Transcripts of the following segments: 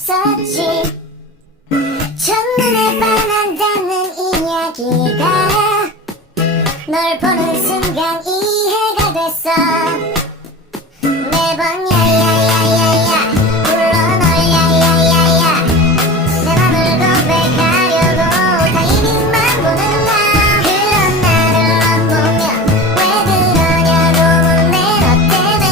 없었지. 첫눈에 반한다는 이야기가 널 보는 순간 이해가 됐어. 매번 야야야야야 불러 널 야야야야 내 맘을 고백하려고 타이밍만 보는 나. 그런 나를 안 보면 왜 그러냐고 묻네 너 때문에.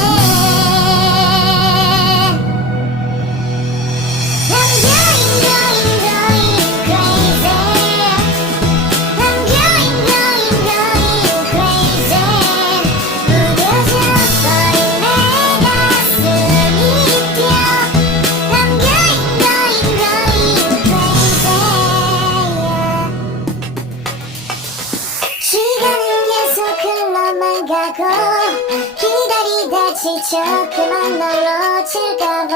I'm going going going crazy. I'm going going going crazy. 무뎌져 버린 내 가슴이 뛰어. I'm going going going crazy. 시간은 계속 흘러만 가고 기다리다 지쳐 그만 널 놓칠까봐.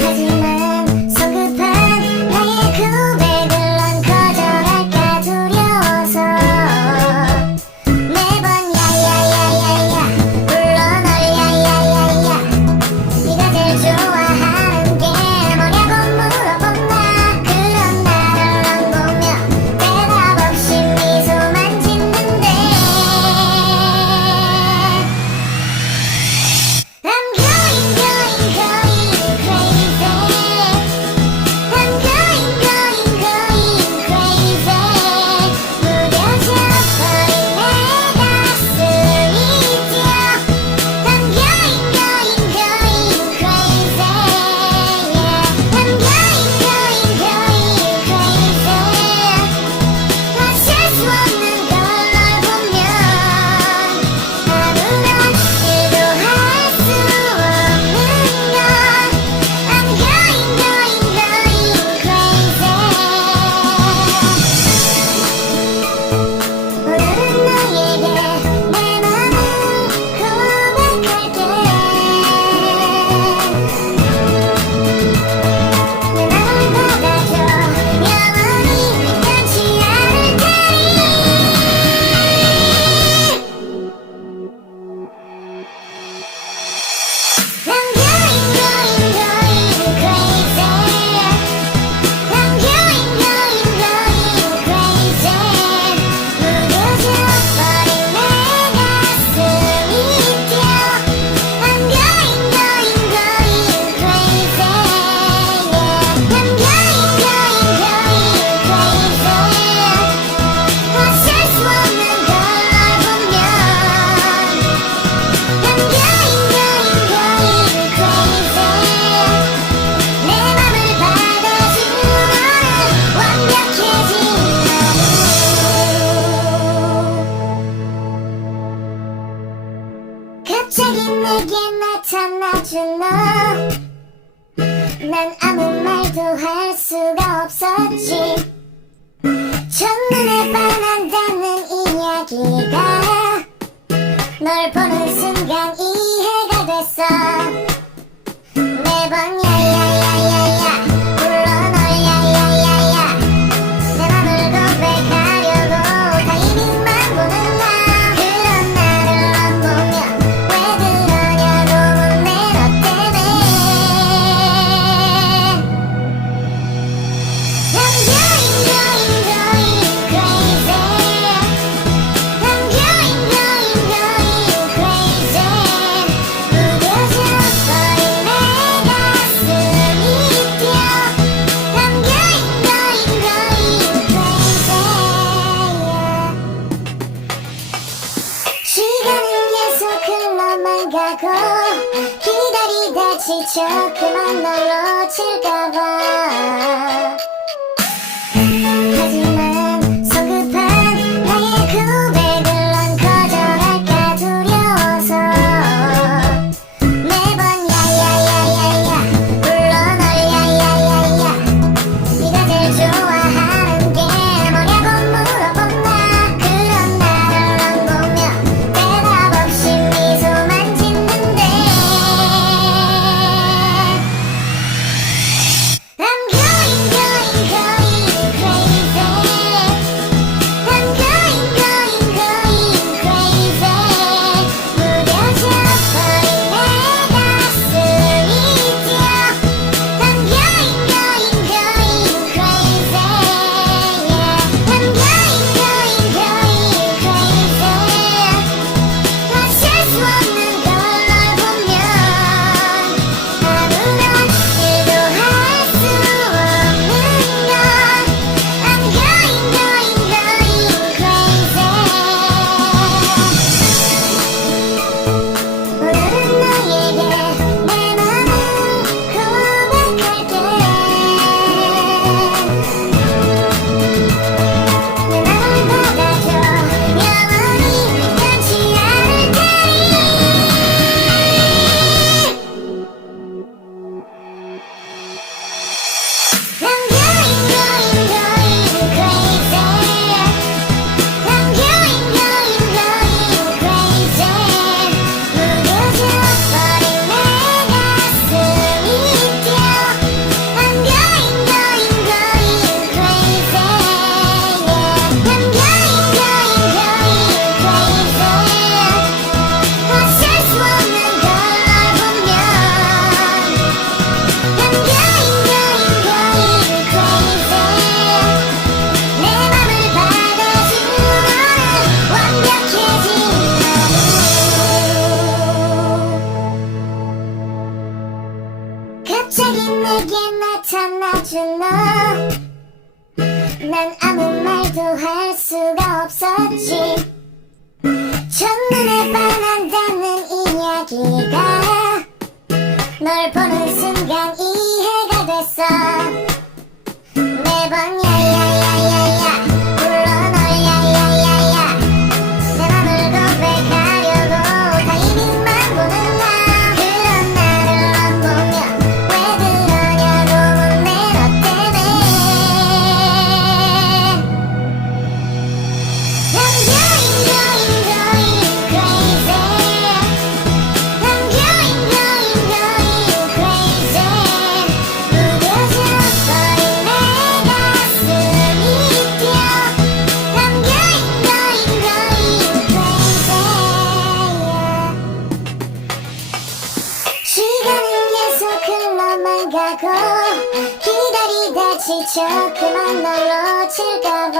하지만 성급한 나의 고백을 넌 거절할까 두려워서 매번 야야야야야 불러 널 야야야야 네가 제일 좋아하는 게 뭐냐고 물어본 나. 그런 나를 안 보면 대답 없이 미소만 짓는데. I'm going going going crazy. I'm going going going crazy. 무뎌져 버린 내 가슴이 뛰어. I'm going going going crazy. Yeah. I'm going going going crazy. 어쩔 수 없는 걸 널 보면 아무런 일도 할 수 없는 걸. I'm going going going crazy. 오늘은 너에게 내 맘을 고백할게. 내 맘을 받아줘 영원히 변치 않을 테니. I'm going going going crazy. I'm going going going crazy. 무뎌져 버린 내 가슴이 뛰어. I'm going going going crazy. Yeah. I'm going going going crazy. 어쩔 수 없는 걸 널 보면 I'm going going going crazy. 내 맘을 받아준 너는 완벽해진 너무. 갑자기 내게 나타나준 너. 난 아무 말도 할 수가 없었지. 첫눈에 반한다는 이야기가 널 보는 순간 이해가 됐어. 매번 야야야야야 불러 널 야야야야 내 맘을 고백하려고 타이밍만 보는 나. 그런 나를 안 보면 왜 그러냐고 묻네 너 때문에. I'm going going going crazy. I'm going going going crazy. 무뎌져 버린 내 가슴이 뛰어. I'm going going going crazy. 시간은 계속 흘러만 가고 기다리다 지쳐 그만 널 놓칠까봐. 하지만 성급한 나의 고백을 넌 거절할까 두려워서 매번 야야야야야 불러 널 야야야야 네가 제일 좋아하는 게 뭐냐고 물어본 나. 그런 나를 안 보면 대답 없이 미소만 짓는데. I'm going going 갑자기 내게 나타나준 너, 난 아무 말도 할 수가 없었지. 첫눈에 반한다는 이야기가 널 보는 순간 이해가 됐어. 매번 야야야야야 불러 널 야야야야. 내 맘을 고백하려고 타이밍만 보는 나. 그런 나를 안 보면 왜 그러냐고 묻네 너 때문에. I'm going going going crazy. I'm going going going crazy. 무뎌져버린 내 가슴이 뛰어. I'm going going going crazy. 시간은 계속 흘러만 가고 기다리다 지쳐 그만 널 놓칠까봐